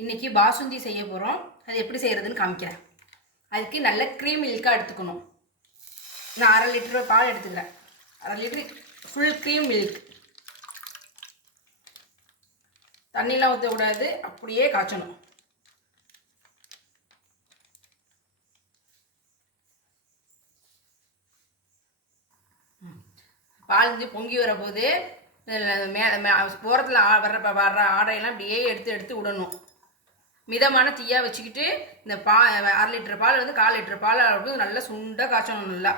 இன்றைக்கி பாசுந்தி செய்ய போகிறோம். அது எப்படி செய்கிறதுன்னு காமிக்கிறேன். அதுக்கு நல்ல க்ரீம் மில்காக எடுத்துக்கணும். நான் 1/2 லிட்டர் பால் எடுத்துக்கிறேன். 1/2 லிட்டர் ஃபுல் க்ரீம் மில்க். தண்ணிலாம் ஊற்றக்கூடாது, அப்படியே காய்ச்சணும். பால் வந்து பொங்கி வரபோது ஓரத்தில் வர்ற ஆடையெல்லாம் அப்படியே எடுத்து விடணும். மிதமான தீயாக வச்சுக்கிட்டு இந்த 1/2 லிட்டர் பால் வந்து 1/4 லிட்டர் பால் அளவுக்கு நல்லா சுண்டாக காய்ச்சணும். நல்லா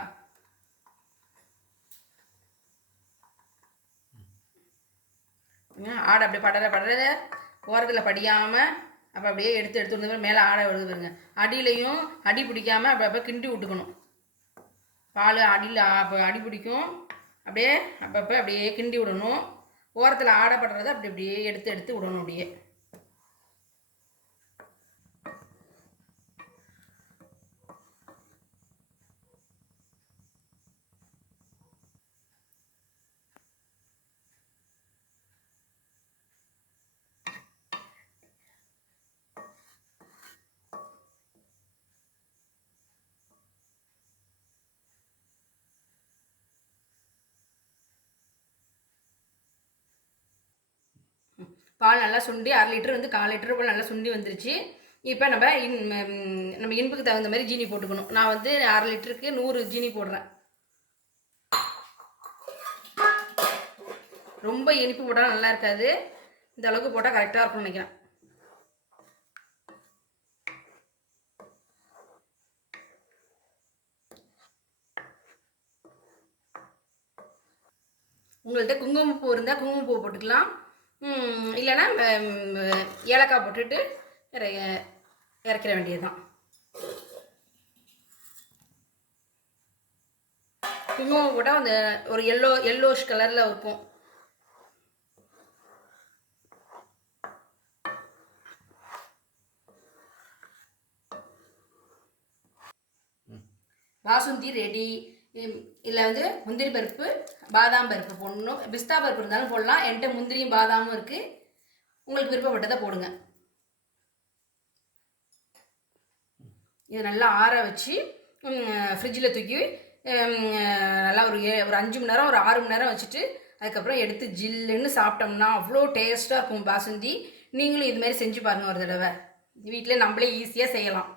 ஆடை அப்படியே படற ஓரத்தில் படியாமல் அப்போ அப்படியே எடுத்து வந்து மேலே ஆடை விழுது பாருங்க. அடியிலையும் அடி பிடிக்காமல் அப்போ கிண்டி விட்டுக்கணும். பால் அடியில் அப்போ அடி பிடிக்கும். அப்படியே அப்பப்போ அப்படியே கிண்டி விடணும். ஓரத்தில் ஆடைப்படுறதை அப்படியே எடுத்து விடணும். அப்படியே பால் நல்லா சுண்டி 1/2 லிட்டர் வந்து 1/4 லிட்டர் போல் நல்லா சுண்டி வந்துருச்சு. இப்போ நம்ம இனிப்புக்கு தகுந்த மாதிரி ஜீனி போட்டுக்கணும். நான் வந்து 1/2 லிட்டருக்கு 100 ஜீனி போடுறேன். ரொம்ப இனிப்பு போட்டால் நல்லா இருக்காது. இந்த அளவுக்கு போட்டால் கரெக்டாக இருக்கும்னு நினைக்கிறேன். உங்கள்கிட்ட குங்குமப்பூ இருந்தால் குங்குமப்பூ போட்டுக்கலாம். இல்லைன்னா ஏலக்காய் போட்டுட்டு இறக்கிற வேண்டியதுதான். குங்குமம் போட்டால் அந்த ஒரு எல்லோஷ் கலரில் இருக்கும். பாசுந்தி ரெடி. இதில் வந்து முந்திரி பருப்பு, பாதாம் பருப்பு போடணும். பிஸ்தா பருப்பு இருந்தாலும் போடலாம். என்கிட்ட முந்திரியும் பாதாமும் இருக்குது. உங்களுக்கு விருப்பப்பட்டதை போடுங்க. இதை நல்லா ஆற வச்சு ஃப்ரிட்ஜில் தூக்கி நல்லா ஒரு 5 மணி நேரம், ஒரு 6 மணி நேரம் வச்சுட்டு அதுக்கப்புறம் எடுத்து ஜில்லுன்னு சாப்பிட்டோம்னா அவ்வளோ டேஸ்ட்டாக இருக்கும் பாசுந்தி. நீங்களும் இதுமாரி செஞ்சு பாருங்கள் ஒரு தடவை. வீட்டில் நம்மளே ஈஸியாக செய்யலாம்.